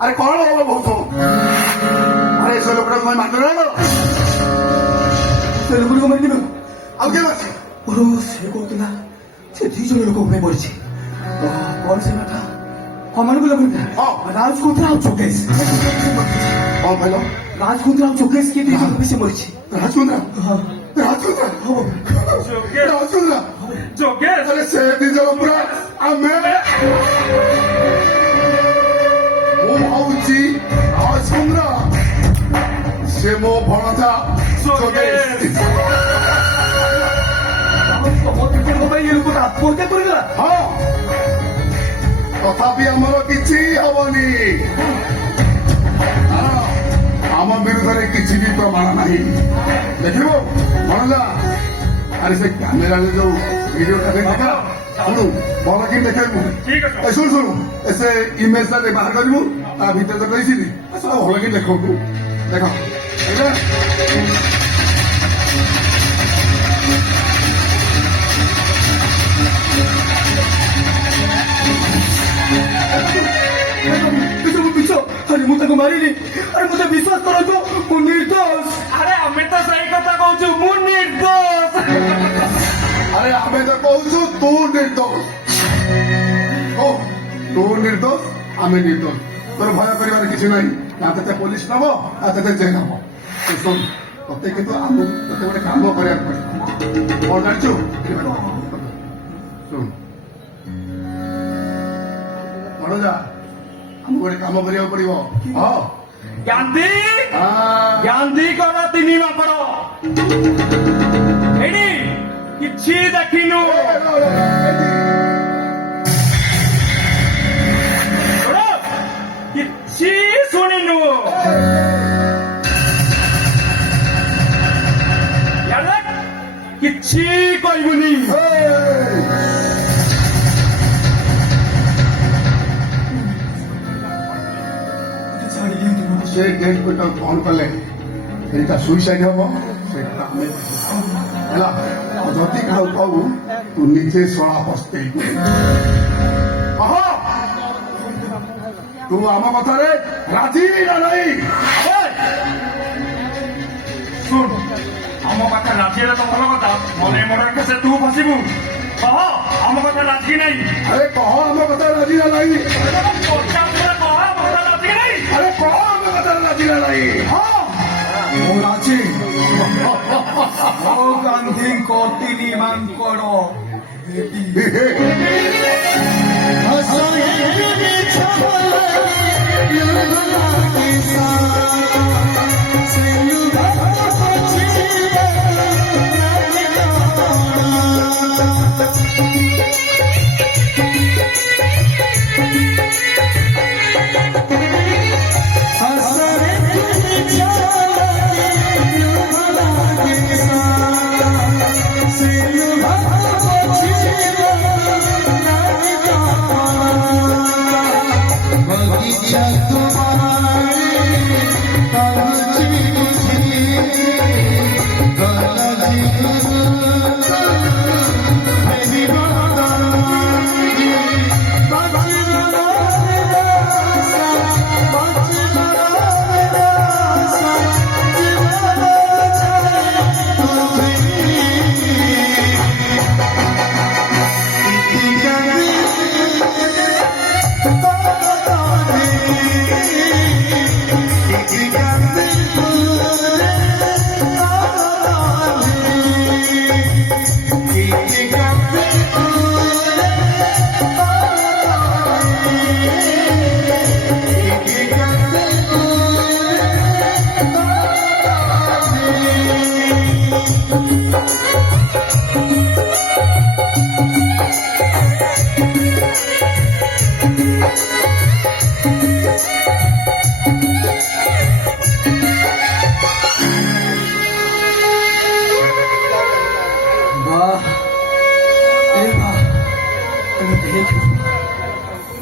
ଆରେ କଣ ହବ ବହୁତ ଆରେ ସେ ଲୋକଟାକୁ ତୁମେ ମାରିଦେଲ ନା କଣ? ସେ ଲୋକଟିକୁ ମାରିଦେଲ ଆଉ କିଏ ମାରିଛି? ସେ କହୁଥିଲା ସେ 2 ଜଣ ଲୋକଙ୍କ ପାଇଁ ମରିଛି। କଣ ସେ କଥା କମାନଙ୍କୁ ଲାଗୁଥିଲା? ରାଜ କହୁଥିଲା ଆଉ ଚୋକେଶ। କଣ କହିଲ? ରାଜ କହୁଥିଲା ଆଉ ଚୋକେଶ କିଏ 2 ଜଣ ସେ ମରିଛି। ରାଜକୁନ୍ଦ୍ରା ରାଜକୁନ୍ଦ୍ରା ସେ 2 ଜଣ ପୁରା ଆମେ ମୁଁ ଭାବୁଛି ରାଜକୁନ୍ଦ୍ରା ସେ ମୋ ଭଣଜା ଆତ୍ମହତ୍ୟା କରିଦେଲା। ହଁ ତଥାପି ଆମର କିଛି ହବନି। ଆମ ବିରୁଦ୍ଧରେ କିଛି ବି ପ୍ରମାଣ ନାହିଁ। ଦେଖିବ ଭଣଜା ଆରେ ସେ କ୍ୟାମେରାରେ ଯୋଉ ଭିଡିଓଟା ଦେଖା ଶୁଣୁ ଭଲ କି ଦେଖେଇବୁ। ଶୁଣୁ ସେ ଇମେଜ ଟା ବାହାର କରିବୁ ତା ଭିତରେ ତ କହିছিଲି ସେଟା ଭଲ କି ଦେଖନ୍ତୁ। ଦେଖ ଆରେ ମୁଁ ତାକୁ ମାରିନି। ଆରେ ମତେ ବିଶ୍ୱାସ କରନ୍ତୁ ମୁଁ ନିର୍ଦ୍ଦୋଷ। ଆରେ ଆମେ ତ ସେଇ କଥା କହୁଛୁ ମୁଁ ନିର୍ଦ୍ଦୋଷ। ଆରେ ଆମେ ତ କହୁଛୁ ତୁ ନିର୍ଦ୍ଦୋଷ। ତୁ ନିର୍ଦ୍ଦୋଷ ଆମେ ନିର୍ଦ୍ଦୋଷ। ତୋର ଭୟ କରିବାର କିଛି ନାହିଁ। ନା ତତେ ପୋଲିସ ନବ ନା ତତେ ଜେଲ ହବ। ଶୁଣ ତତେ କିନ୍ତୁ ତତେ ଗୋଟେ କାମ କରିବାକୁ ପଡିବ। କଣ ଜାଣିଛୁ? ଶୁଣ ଭଣଜା ଆମକୁ ଗୋଟେ କାମ କରିବାକୁ ପଡିବ। ଗାନ୍ଧୀଙ୍କର 3 ମାପଡ଼ ଏଇଠି କିଛି ଦେଖିନୁ। କିଛି ଶୁଣିନୁ। କିଛି କହିବୁନି। ସେ ଗେଟ୍ କୁ ଫୋନ କଲେ ସେଇଟା ସୁଇସାଇଡ୍ ହବ। ସେଇଟା ଆମେ ହେଲା ଯଦି କାହାକୁ କହିବୁ ତୁ ନିଜେ ଶଳା ପସ୍ତେଇବୁ। ତୁ ଆମ କଥାରେ ରାଜି ନା ନାହିଁ? ଶୁଣ ଆମ କଥା ରାଜି ହେଲେ ତ ଭଲ କଥା। ମନେ ମନେ ସେ ତୁ ଫସିବୁ। କହ ଆମ କଥା ରାଜି ନାହିଁ। ଆରେ କହ ଆମ କଥା ରାଜି ନା ନାହିଁ? ଆରେ କହ ଆମ କଥା ରାଜି ନା ନାହିଁ? ମୁଁ ରାଜି। ମୋ ଗାନ୍ଧୀଙ୍କ 3 ମାଙ୍କଡ଼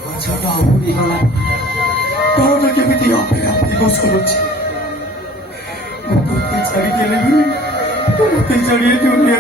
ଗଛଟା ଉପୁଡ଼ିଗଲା। ତଳଟା କେମିତି ଆପେ ଆପେ ଗଛ କରୁଛି। ମୁଁ ତୋତେ ଛାଡ଼ିଦେଲି, ତୋତେ ଛାଡ଼ିଏ ଦୁନିଆ